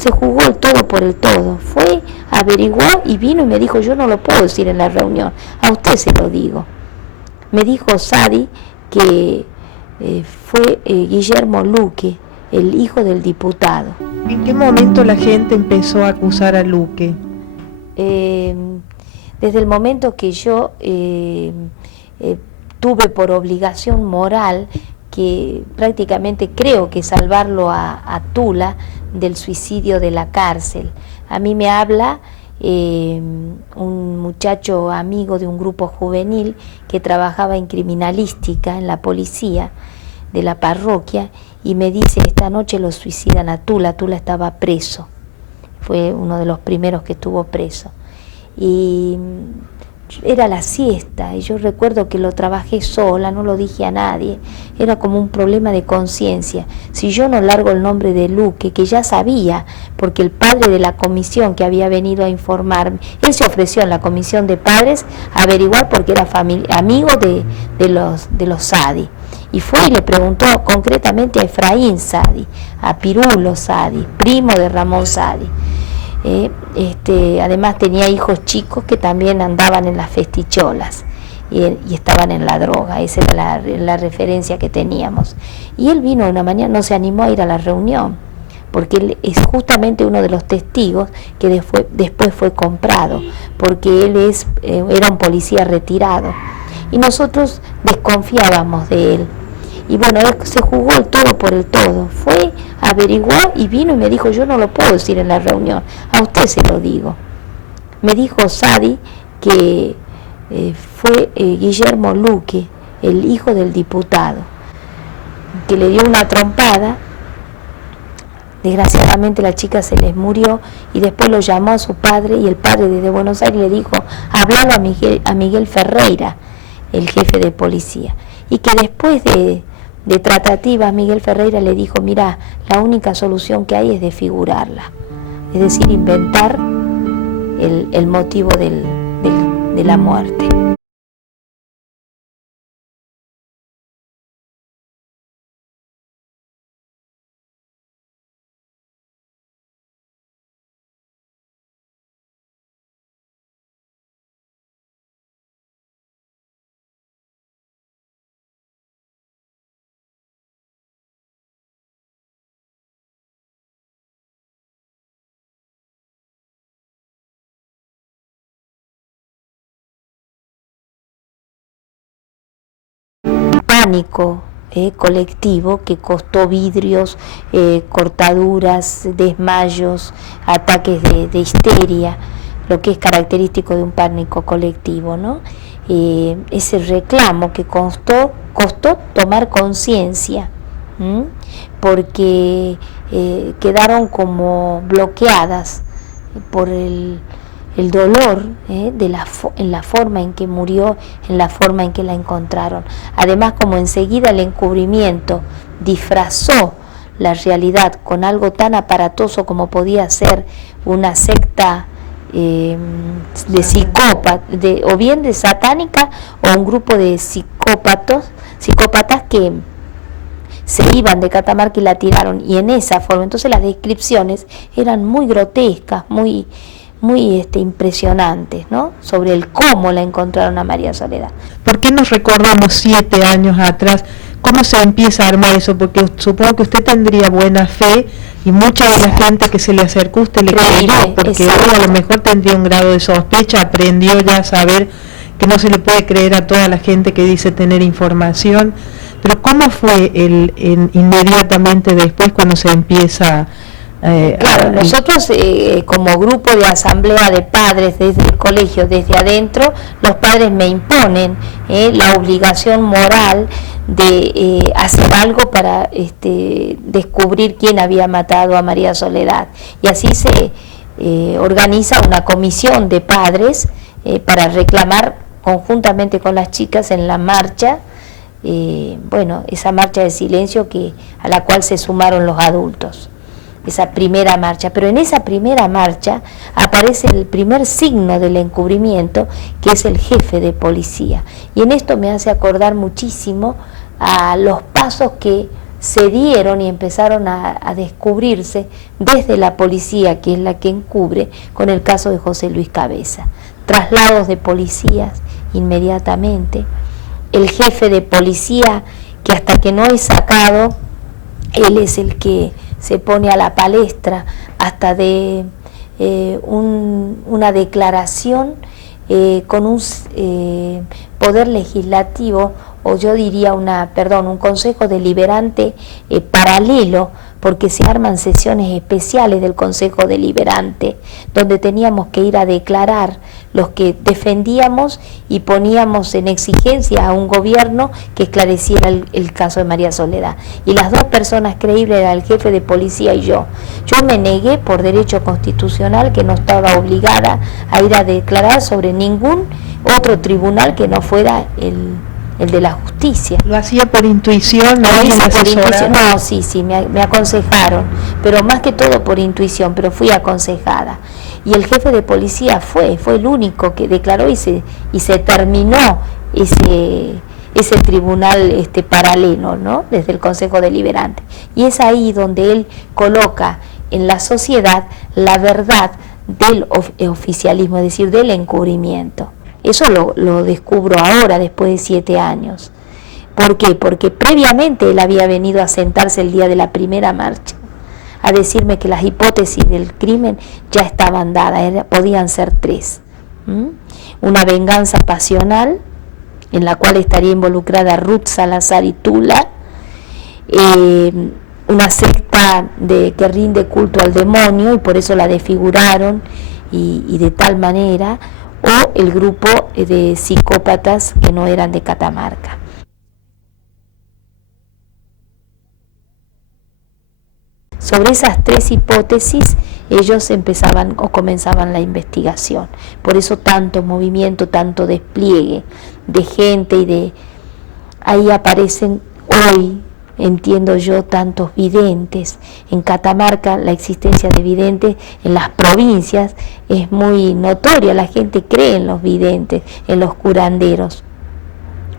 se jugó el todo por el todo. Fue, averiguó y vino y me dijo, yo no lo puedo decir en la reunión, a usted se lo digo. Me dijo Sadi que fue Guillermo Luque, el hijo del diputado. ¿En qué momento la gente empezó a acusar a Luque? Desde el momento que yo tuve por obligación moral que prácticamente creo que salvarlo a Tula del suicidio de la cárcel. A mí me habla un muchacho amigo de un grupo juvenil que trabajaba en criminalística en la policía de la parroquia y me dice, esta noche lo suicidan a Tula. Tula estaba preso, fue uno de los primeros que estuvo preso. Y era la siesta, y yo recuerdo que lo trabajé sola, no lo dije a nadie, era como un problema de conciencia. Si yo no largo el nombre de Luque, que ya sabía, porque el padre de la comisión que había venido a informarme, él se ofreció en la comisión de padres a averiguar porque era amigo de los Sadi, y fue y le preguntó concretamente a Efraín Sadi, a Pirulo Sadi, primo de Ramón Sadi. Además tenía hijos chicos que también andaban en las festicholas y estaban en la droga. Esa era la referencia que teníamos. Y él vino una mañana, no se animó a ir a la reunión, porque él es justamente uno de los testigos que después fue comprado, porque él era un policía retirado y nosotros desconfiábamos de él. Y bueno, él se jugó el todo por el todo. Fue, averiguó y vino y me dijo, yo no lo puedo decir en la reunión, a usted se lo digo. Me dijo Sadi que fue Guillermo Luque, el hijo del diputado, que le dio una trompada. Desgraciadamente la chica se les murió y después lo llamó a su padre y el padre desde Buenos Aires le dijo, hablaba a Miguel Ferreira, el jefe de policía, y que después de tratativas Miguel Ferreira le dijo, mira, la única solución que hay es desfigurarla, es decir, inventar el motivo de la muerte. Pánico colectivo que costó vidrios, cortaduras, desmayos, ataques de histeria, lo que es característico de un pánico colectivo, ¿no? Ese reclamo que costó tomar conciencia, porque quedaron como bloqueadas por el dolor en la forma en que murió, en la forma en que la encontraron. Además, como enseguida el encubrimiento disfrazó la realidad con algo tan aparatoso como podía ser una secta de psicópatas, o bien de satánica, o un grupo de psicópatas que se iban de Catamarca y la tiraron, y en esa forma, entonces las descripciones eran muy grotescas, muy impresionantes, ¿no? Sobre el cómo la encontraron a María Soledad. ¿Por qué nos recordamos 7 años atrás? ¿Cómo se empieza a armar eso? Porque supongo que usted tendría buena fe y mucha de la gente que se le acercó usted le creyó, porque hoy a lo mejor tendría un grado de sospecha, aprendió ya a saber que no se le puede creer a toda la gente que dice tener información. Pero ¿cómo fue inmediatamente después cuando se empieza claro, nosotros como grupo de asamblea de padres desde el colegio, desde adentro, los padres me imponen la obligación moral de hacer algo para descubrir quién había matado a María Soledad, y así se organiza una comisión de padres para reclamar conjuntamente con las chicas en la marcha, esa marcha de silencio a la cual se sumaron los adultos. Esa primera marcha, pero en esa primera marcha aparece el primer signo del encubrimiento, que es el jefe de policía, y en esto me hace acordar muchísimo a los pasos que se dieron y empezaron a descubrirse desde la policía, que es la que encubre, con el caso de José Luis Cabeza. Traslados de policías inmediatamente. El jefe de policía, que hasta que no es sacado, él es el que se pone a la palestra hasta de una declaración con un poder legislativo, o yo diría un consejo deliberante paralelo, porque se arman sesiones especiales del consejo deliberante, donde teníamos que ir a declarar los que defendíamos y poníamos en exigencia a un gobierno que esclareciera el caso de María Soledad. Y las dos personas creíbles eran el jefe de policía y yo. Yo me negué por derecho constitucional, que no estaba obligada a ir a declarar sobre ningún otro tribunal que no fuera el de la justicia. ¿Lo hacía por intuición? ¿No? No, sí, me aconsejaron, pero más que todo por intuición, pero fui aconsejada. Y el jefe de policía fue el único que declaró y se terminó ese tribunal paralelo, ¿no? Desde el Consejo Deliberante. Y es ahí donde él coloca en la sociedad la verdad del oficialismo, es decir, del encubrimiento. Eso lo descubro ahora, después de 7 años. ¿Por qué? Porque previamente él había venido a sentarse el día de la primera marcha, a decirme que las hipótesis del crimen ya estaban dadas, podían ser 3. Una venganza pasional, en la cual estaría involucrada Ruth Salazar y Tula, una secta que rinde culto al demonio y por eso la desfiguraron y de tal manera, o el grupo de psicópatas que no eran de Catamarca. Sobre esas 3 hipótesis ellos comenzaban la investigación. Por eso tanto movimiento, tanto despliegue de gente ahí aparecen hoy, entiendo yo, tantos videntes. En Catamarca la existencia de videntes en las provincias es muy notoria, la gente cree en los videntes, en los curanderos.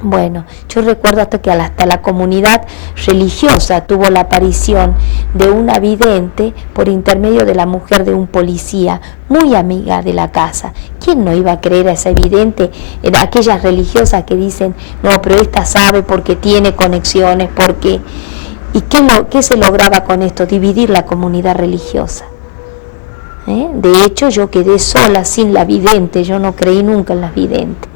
Bueno, yo recuerdo hasta la comunidad religiosa tuvo la aparición de una vidente por intermedio de la mujer de un policía, muy amiga de la casa. ¿Quién no iba a creer a esa vidente? Aquellas religiosas que dicen, no, pero esta sabe porque tiene conexiones, porque... ¿Y qué se lograba con esto? Dividir la comunidad religiosa. De hecho, yo quedé sola sin la vidente, yo no creí nunca en las videntes.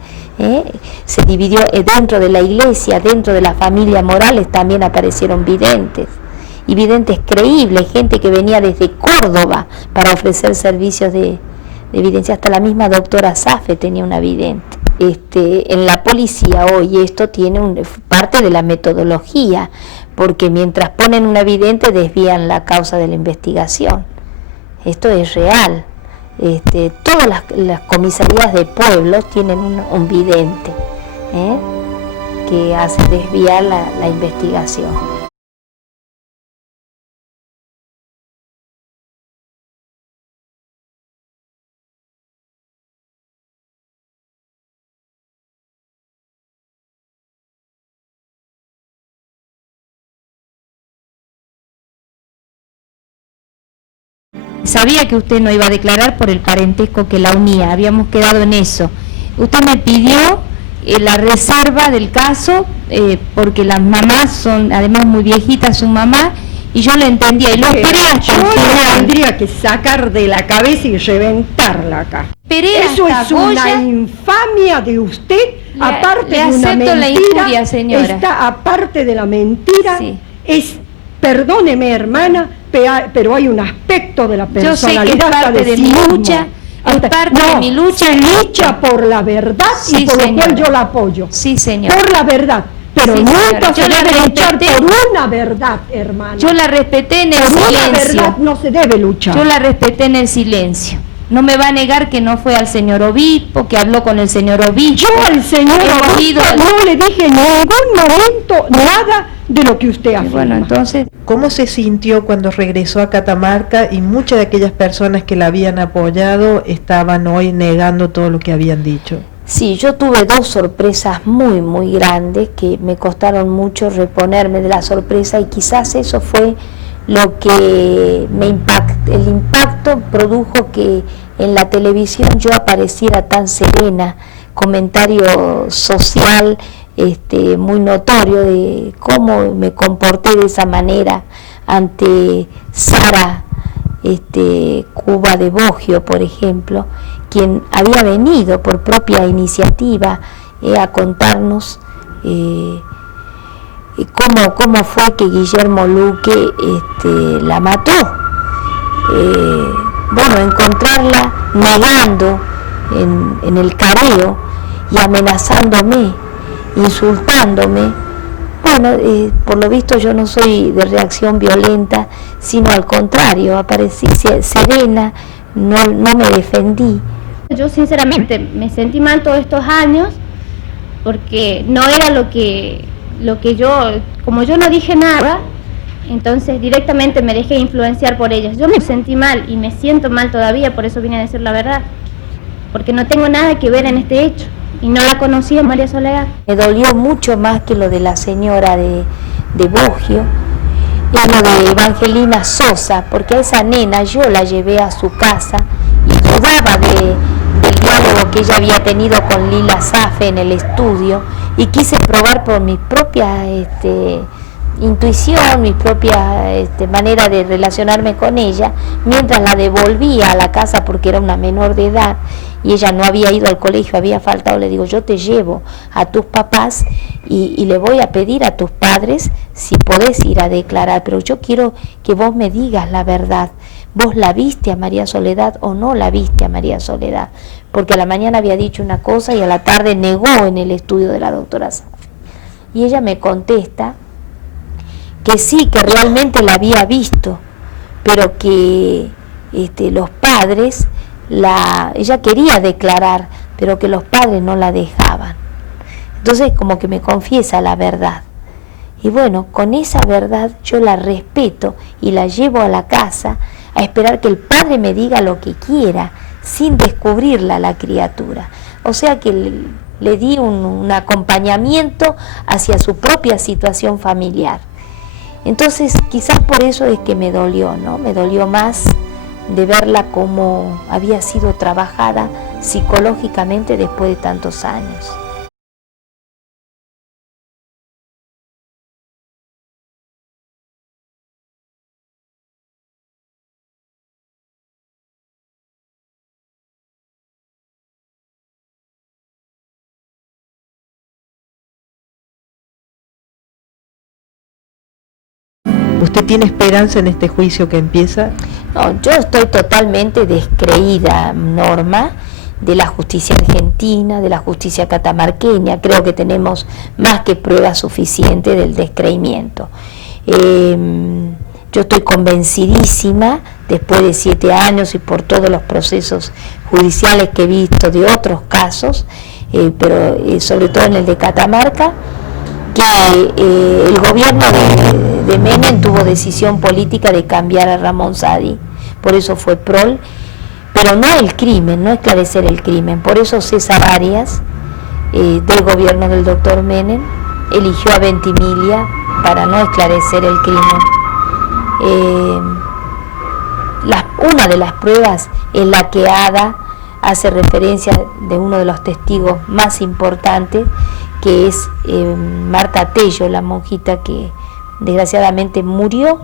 Se dividió dentro de la iglesia, dentro de la familia Morales también aparecieron videntes, y videntes creíbles, gente que venía desde Córdoba para ofrecer servicios de evidencia. Hasta la misma doctora Safe tenía una vidente. En la policía hoy esto tiene parte de la metodología, porque mientras ponen una vidente desvían la causa de la investigación. Esto es real. Todas las comisarías de pueblos tienen un vidente que hace desviar la investigación. Sabía que usted no iba a declarar por el parentesco que la unía, habíamos quedado en eso. Usted me pidió la reserva del caso, porque las mamás son además muy viejitas, su mamá, y yo le entendía, y lo esperé hasta el final. Yo la tendría que sacar de la cabeza y reventarla acá. Eso es una infamia de usted, aparte de una mentira. La injuria, señora. Aparte de la mentira, sí. Perdóneme, hermana, pero hay un aspecto de la personalidad. Yo sé que es parte de mi lucha, de mi lucha. Se lucha por la verdad, sí, y por lo cual yo la apoyo. Sí, señor. Por la verdad. Pero sí, nunca se debe luchar por una verdad, hermana. Yo la respeté en el silencio. Por una verdad no se debe luchar. Yo la respeté en el silencio. No me va a negar que no fue al señor obispo, que habló con el señor obispo. Yo al señor obispo no le dije en ningún momento nada de lo que usted afirma. Bueno, entonces, ¿cómo se sintió cuando regresó a Catamarca y muchas de aquellas personas que la habían apoyado estaban hoy negando todo lo que habían dicho? Sí, yo tuve dos sorpresas muy, muy grandes que me costaron mucho reponerme de la sorpresa y quizás eso fue lo que el impacto produjo que en la televisión yo apareciera tan serena, comentario social muy notorio de cómo me comporté de esa manera ante Sara Cuba de Boggio, por ejemplo, quien había venido por propia iniciativa a contarnos cómo fue que Guillermo Luque la mató. Bueno, encontrarla negando en el careo y amenazándome, insultándome. Bueno, por lo visto yo no soy de reacción violenta, sino al contrario, aparecí serena, no me defendí. Yo sinceramente me sentí mal todos estos años porque no era lo que yo, como yo no dije nada, entonces directamente me dejé influenciar por ellas. Yo me sentí mal y me siento mal todavía, por eso vine a decir la verdad, porque no tengo nada que ver en este hecho y no la conocía, María Soledad. Me dolió mucho más que lo de la señora de Boggio, y lo de Evangelina Sosa, porque a esa nena yo la llevé a su casa y dudaba del diálogo que ella había tenido con Lila Safe en el estudio y quise probar por mi propia intuición, mi propia manera de relacionarme con ella, mientras la devolvía a la casa porque era una menor de edad y ella no había ido al colegio, había faltado. Le digo, yo te llevo a tus papás y le voy a pedir a tus padres si podés ir a declarar, pero yo quiero que vos me digas la verdad. ¿Vos la viste a María Soledad o no la viste a María Soledad? Porque a la mañana había dicho una cosa y a la tarde negó en el estudio de la doctora Safe. Y ella me contesta que sí, que realmente la había visto, pero que los padres, ella quería declarar, pero que los padres no la dejaban. Entonces como que me confiesa la verdad. Y bueno, con esa verdad yo la respeto y la llevo a la casa a esperar que el padre me diga lo que quiera, sin descubrirla a la criatura. O sea que le di un acompañamiento hacia su propia situación familiar. Entonces quizás por eso es que me dolió, ¿no? Me dolió más de verla como había sido trabajada psicológicamente después de tantos años. ¿Usted tiene esperanza en este juicio que empieza? No, yo estoy totalmente descreída, Norma, de la justicia argentina, de la justicia catamarqueña. Creo que tenemos más que pruebas suficientes del descreimiento. Yo estoy convencidísima, después de 7 años y por todos los procesos judiciales que he visto de otros casos, pero sobre todo en el de Catamarca, que el gobierno de Menem tuvo decisión política de cambiar a Ramón Saadi, por eso fue prol, pero no el crimen, no esclarecer el crimen. Por eso César Arias, del gobierno del doctor Menem, eligió a Ventimiglia para no esclarecer el crimen. Una de las pruebas en la que Ada hace referencia de uno de los testigos más importantes, que es Marta Tello, la monjita que desgraciadamente murió,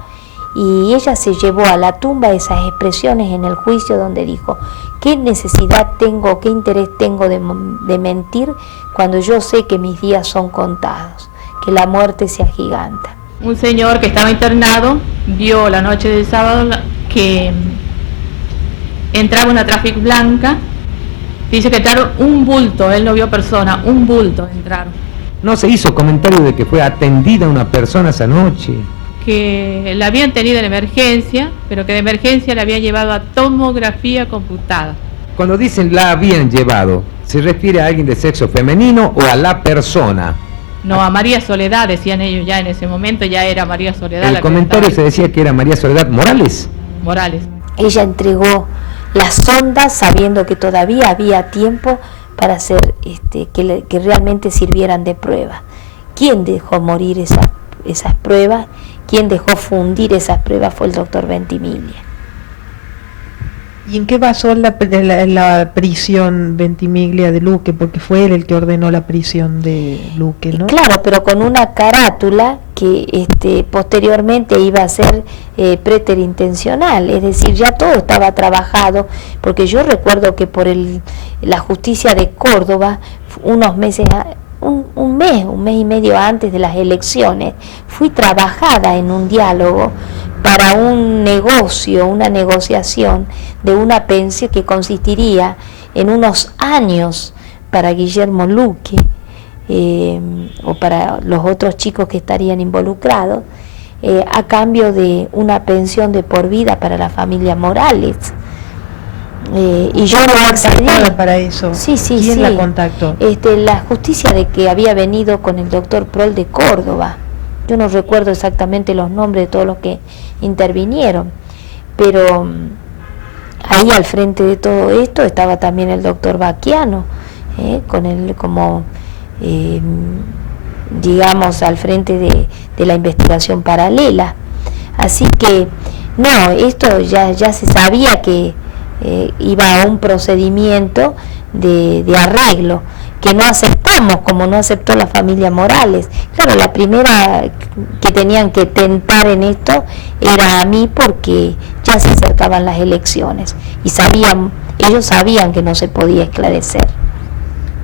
y ella se llevó a la tumba esas expresiones en el juicio donde dijo: ¿qué necesidad tengo, qué interés tengo de mentir cuando yo sé que mis días son contados, que la muerte se agiganta? Un señor que estaba internado vio la noche del sábado que entraba una Traffic blanca. Dice que entraron un bulto, él no vio persona, un bulto entraron. No se hizo comentario de que fue atendida una persona esa noche. Que la habían tenido en emergencia, pero que de emergencia la habían llevado a tomografía computada. Cuando dicen la habían llevado, ¿se refiere a alguien de sexo femenino o a la persona? No, a María Soledad, decían ellos ya en ese momento, ya era María Soledad. El comentario se decía que era María Soledad Morales. Morales. Ella entregó la sonda sabiendo que todavía había tiempo para hacer que realmente sirvieran de prueba. ¿Quién dejó morir esas pruebas? ¿Quién dejó fundir esas pruebas? Fue el doctor Ventimiglia. ¿Y en qué basó la prisión Ventimiglia de Luque? Porque fue él el que ordenó la prisión de Luque, ¿no? Claro, pero con una carátula que posteriormente iba a ser preterintencional, es decir, ya todo estaba trabajado, porque yo recuerdo que por la justicia de Córdoba, unos meses, un mes y medio antes de las elecciones, fui trabajada en un diálogo para un negocio, una negociación de una pensión que consistiría en unos años para Guillermo Luque o para los otros chicos que estarían involucrados, a cambio de una pensión de por vida para la familia Morales. Y yo no accedí para eso. Sí. ¿Quién la contactó? La justicia de que había venido con el doctor Prol de Córdoba. Yo no recuerdo exactamente los nombres de todos los que intervinieron, pero ahí al frente de todo esto estaba también el doctor Baquiano, con él como, digamos, al frente de la investigación paralela. Así que, no, esto ya se sabía que iba a un procedimiento de arreglo, que no aceptamos, como no aceptó la familia Morales. Claro, la primera que tenían que tentar en esto era a mí, porque ya se acercaban las elecciones y ellos sabían que no se podía esclarecer.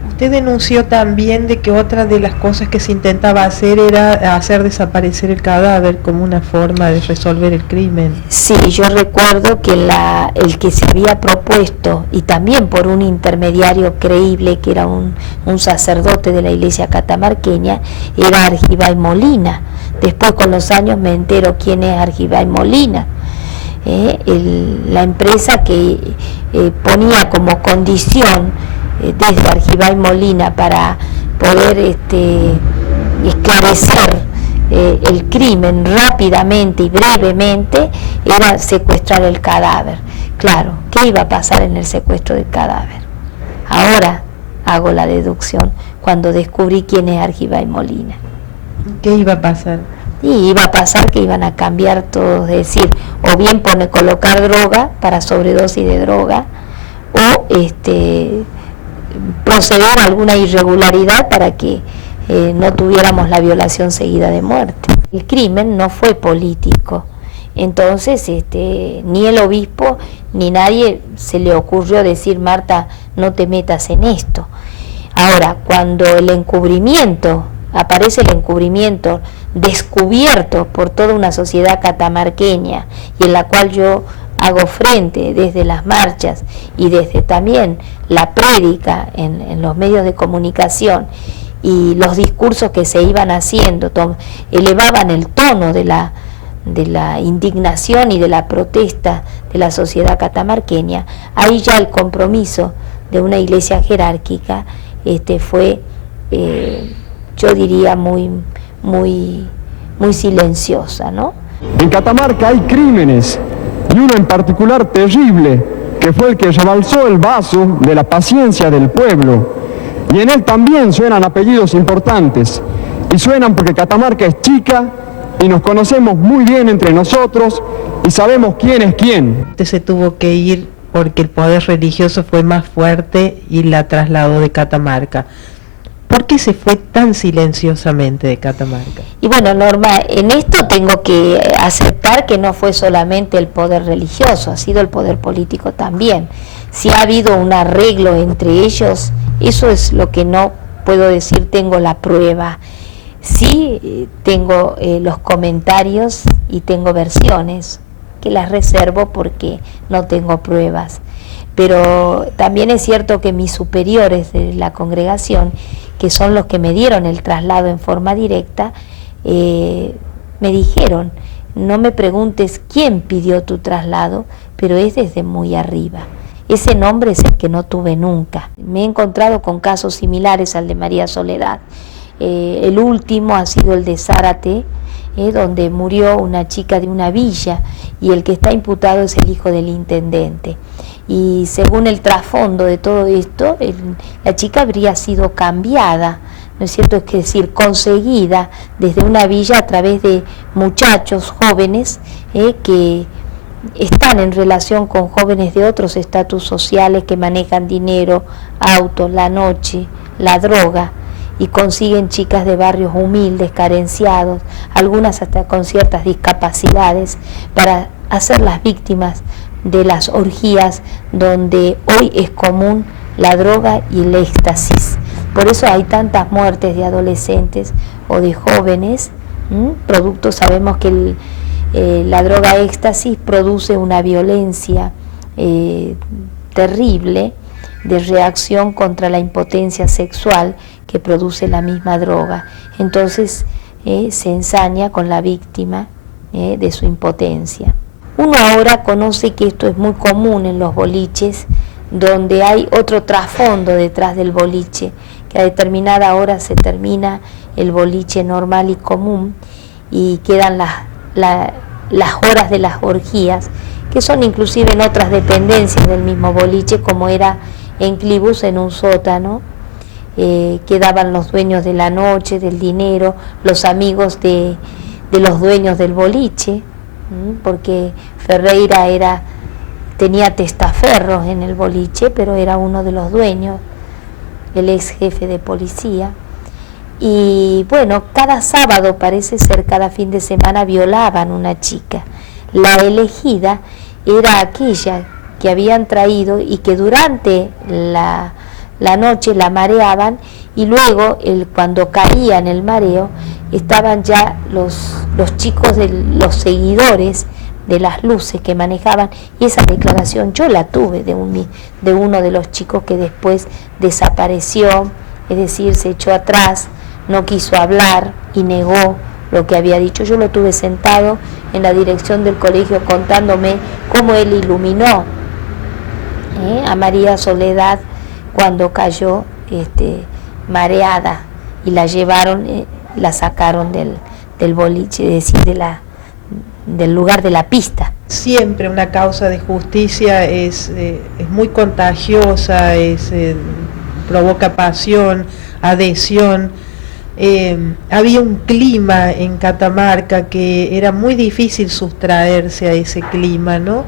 Usted denunció también de que otra de las cosas que se intentaba hacer era hacer desaparecer el cadáver como una forma de resolver el crimen. Sí, yo recuerdo que el que se había propuesto, y también por un intermediario creíble que era un sacerdote de la iglesia catamarqueña, era Argibay Molina. Después, con los años, me entero quién es Argibay Molina. La empresa que ponía como condición desde Argibay Molina para poder esclarecer el crimen rápidamente y brevemente era secuestrar el cadáver. Claro, ¿qué iba a pasar en el secuestro del cadáver? Ahora hago la deducción cuando descubrí quién es Argibay Molina. ¿Qué iba a pasar? Y iba a pasar que iban a cambiar todo, es decir, o bien colocar droga para sobredosis de droga, o proceder a alguna irregularidad para que no tuviéramos la violación seguida de muerte. El crimen no fue político, entonces ni el obispo ni nadie se le ocurrió decir: Marta, no te metas en esto. Ahora, cuando aparece el encubrimiento descubierto por toda una sociedad catamarqueña, y en la cual yo hago frente desde las marchas y desde también la prédica en los medios de comunicación, y los discursos que se iban haciendo elevaban el tono de la indignación y de la protesta de la sociedad catamarqueña. Ahí ya el compromiso de una iglesia jerárquica fue, yo diría, muy silenciosa, ¿no? En Catamarca hay crímenes, y uno en particular terrible, que fue el que rebalsó el vaso de la paciencia del pueblo. Y en él también suenan apellidos importantes, y suenan porque Catamarca es chica y nos conocemos muy bien entre nosotros y sabemos quién es quién. Usted se tuvo que ir porque el poder religioso fue más fuerte y la trasladó de Catamarca. ¿Por qué se fue tan silenciosamente de Catamarca? Y bueno, Norma, en esto tengo que aceptar que no fue solamente el poder religioso, ha sido el poder político también. Si ha habido un arreglo entre ellos, eso es lo que no puedo decir, tengo la prueba. Sí, tengo los comentarios y tengo versiones que las reservo porque no tengo pruebas. Pero también es cierto que mis superiores de la congregación, que son los que me dieron el traslado en forma directa, me dijeron: no me preguntes quién pidió tu traslado, pero es desde muy arriba. Ese nombre es el que no tuve nunca. Me he encontrado con casos similares al de María Soledad. El último ha sido el de Zárate, donde murió una chica de una villa, y el que está imputado es el hijo del intendente. y según el trasfondo de todo esto, la chica habría sido cambiada, ¿no es cierto? Es decir, conseguida desde una villa a través de muchachos jóvenes que están en relación con jóvenes de otros estatus sociales que manejan dinero, autos, la noche, la droga, y consiguen chicas de barrios humildes, carenciados, algunas hasta con ciertas discapacidades, para hacerlas víctimas de las orgías donde hoy es común la droga y el éxtasis. Por eso hay tantas muertes de adolescentes o de jóvenes, producto, sabemos que la droga éxtasis produce una violencia terrible de reacción contra la impotencia sexual que produce la misma droga. Entonces se ensaña con la víctima de su impotencia. Uno ahora conoce que esto es muy común en los boliches, donde hay otro trasfondo detrás del boliche, que a determinada hora se termina el boliche normal y común y quedan las horas de las orgías, que son inclusive en otras dependencias del mismo boliche, como era en Clibus, en un sótano. Quedaban los dueños de la noche, del dinero, los amigos de los dueños del boliche, porque Ferreira tenía testaferros en el boliche, pero era uno de los dueños, el ex jefe de policía. Y bueno, cada sábado, parece ser cada fin de semana, violaban una chica. La elegida era aquella que habían traído y que durante la noche la mareaban, y luego cuando caía en el mareo estaban ya los chicos, los seguidores de las luces que manejaban, y esa declaración yo la tuve de uno de los chicos que después desapareció, es decir, se echó atrás, no quiso hablar y negó lo que había dicho. Yo lo tuve sentado en la dirección del colegio contándome cómo él iluminó a María Soledad cuando cayó mareada, y la llevaron, la sacaron del boliche, es decir, del lugar de la pista. Siempre una causa de justicia es muy contagiosa, provoca pasión, adhesión. Había un clima en Catamarca que era muy difícil sustraerse a ese clima, ¿no?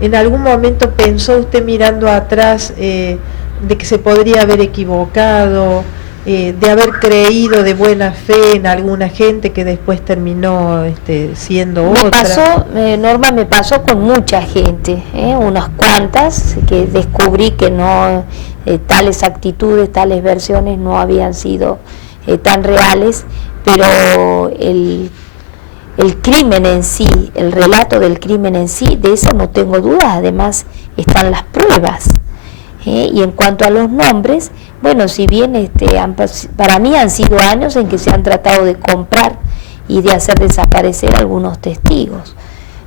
¿En algún momento pensó usted, mirando atrás, de que se podría haber equivocado, de haber creído de buena fe en alguna gente que después terminó siendo otra? Norma, me pasó con mucha gente, unas cuantas, que descubrí que no, tales actitudes, tales versiones no habían sido tan reales, pero el crimen en sí, el relato del crimen en sí, de eso no tengo dudas, además están las pruebas. Y en cuanto a los nombres, bueno, si bien para mí han sido años en que se han tratado de comprar y de hacer desaparecer algunos testigos.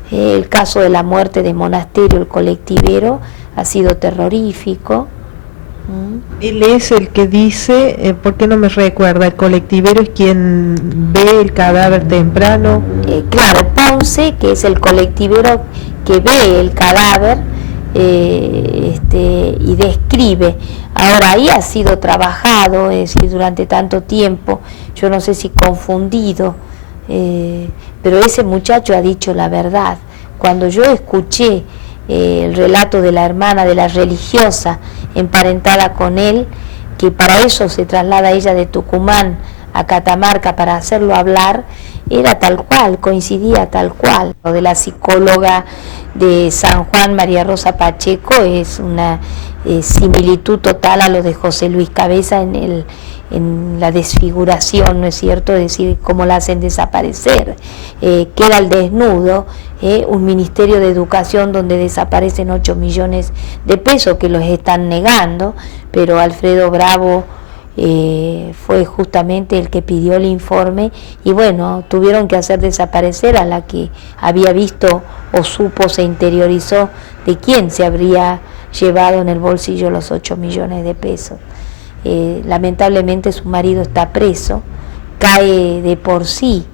El caso de la muerte de Monasterio, el colectivero, ha sido terrorífico. Él es el que dice, ¿por qué no me recuerda? El colectivero es quien ve el cadáver temprano. Claro, Ponce, que es el colectivero que ve el cadáver y describe. Ahora, ahí ha sido trabajado, es decir, durante tanto tiempo, yo no sé si confundido, pero ese muchacho ha dicho la verdad. Cuando yo escuché el relato de la hermana, de la religiosa emparentada con él, que para eso se traslada ella de Tucumán a Catamarca para hacerlo hablar, era tal cual, coincidía tal cual. Lo de la psicóloga de San Juan, María Rosa Pacheco, es una similitud total a lo de José Luis Cabeza en la desfiguración, ¿no es cierto? Es decir, cómo la hacen desaparecer. Queda al desnudo un Ministerio de Educación donde desaparecen 8 millones de pesos que los están negando, pero Alfredo Bravo fue justamente el que pidió el informe, y bueno, tuvieron que hacer desaparecer a la que había visto o supo, se interiorizó de quién se habría llevado en el bolsillo los 8 millones de pesos. Lamentablemente su marido está preso, cae de por sí